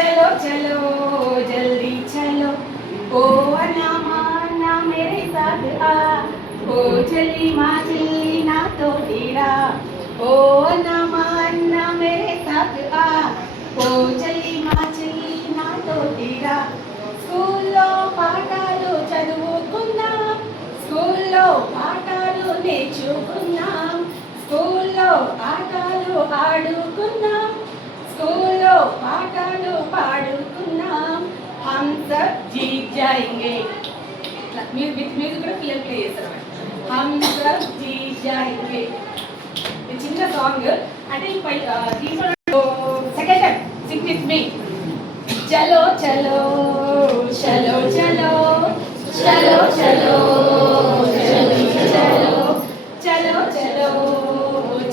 चलो चलो जल्दी चलो ओ अन्ना मेरे साथ आ ओ चली माँ चली ना तो तेरा ओ अन्ना मेरे साथ आ ओ चली माँ चली ना तो तेरा స్కూల్లో పాఠాలు చదువుకున్నాం స్కూల్లో పాఠాలు నేర్చుకున్నాం స్కూల్లో ఆటలు ఆడుకున్నాం స్కూల్లో పాటలు పాడుకున్నాం హమ్ సబ్ జీత్ జాయేంగే మీరు విత్ మ్యూజిక్ కూడా పిల్లలు ప్లే చేస్తారు హమ్ సబ్ జీత్ జాయేంగే ఇది చిన్న సాంగ్ అంటే దీంట్లో second time sing with me చలో చలో చలో చలో చలో చలో చలో చలో చలో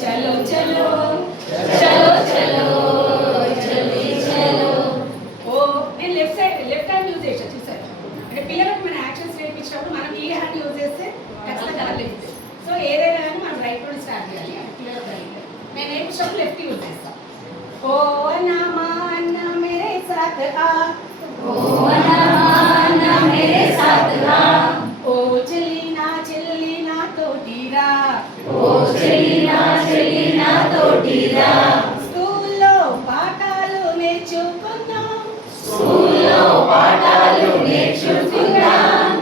చలో చలో చలో చలో లెఫ్ట్ హ్యాండ్ యూజ్ చేసాను చూసారు అంటే పిల్లలకు మన యాక్షన్స్ నేర్పించినప్పుడు మనం ఈ హ్యాండ్ యూజ్ చేస్తే ఖచ్చితంగా రాలేదు సో ఏదైనా కానీ మనం రైట్ నుండి స్టార్ట్ చేయాలి పిల్లలకు నేను నేర్పించినప్పుడు లెఫ్ట్ యూజ్ చేస్తాను ఓ అన్నా మేరే సాత్ ఆ ఓ అన్నా మేరే సాత్ ఆ ఓ చలి నా తోటిరా ఓ చలి నా తోటిరా స్కూల్లో పాఠాలు నేర్చుకున్నాం స్కూల్లో పాఠాలు నేర్చుకున్నాం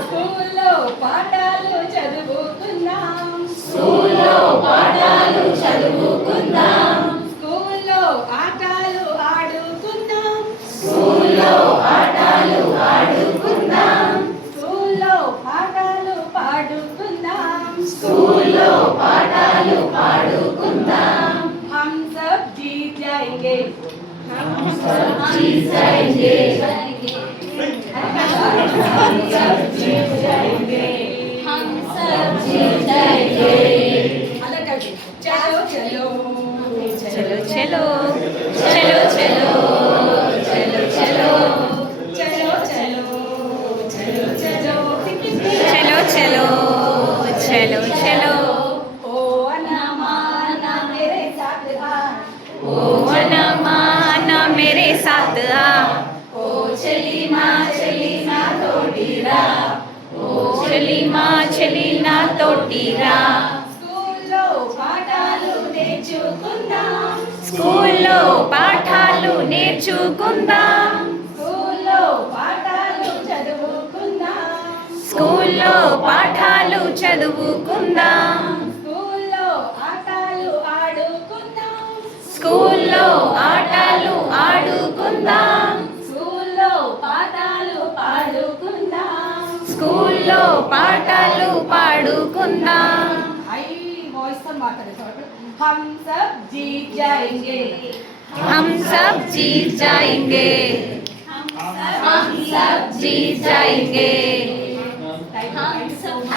స్కూల్లో పాఠాలు చదువుకున్నాం స్కూల్లో పాఠాలు చదువుకున్నాం స్కూల్లో ఆటలు ఆడుకున్నాం స్కూల్లో ఆటలు ఆడుకున్నాం స్కూల్లో పాఠాలు పాడుకున్నాం స్కూల్లో పాఠాలు పాడుకుందాం హమ్ సబ్ జీత్ జాయేంగే हम सब जीत जाएंगे हम सब जीत जाएंगे हम सब जीत जाएंगे चलो चलो चलो चलो चलो चलो चलो चलो चलो चलो चलो चलो चलो चलो चलो ओ अन्ना मेरे साथ आ ओ अन्ना मेरे साथ आ ओ चली माँ चली ना तोटीरा ओ चली माँ चली ना तोटीरा స్కూల్లో పాఠాలు నేర్చుకుందాం స్కూల్లో పాఠాలు నేర్చుకుందాం స్కూల్లో పాఠాలు చదువుకుందాం స్కూల్లో పాఠాలు చదువుకుందాం స్కూల్లో ఆటలు ఆడుకుందాం స్కూల్లో ఆటలు ఆడుకుందాం స్కూల్లో పాఠాలు పాడుకుందాం స్కూల్లో పాఠాలు పాడుకుందాం హై వాయిస్ తో మాట్లాడతారు हम सब जीत जाएंगे हम सब जीत जाएंगे हम सब जीत जाएंगे हम सब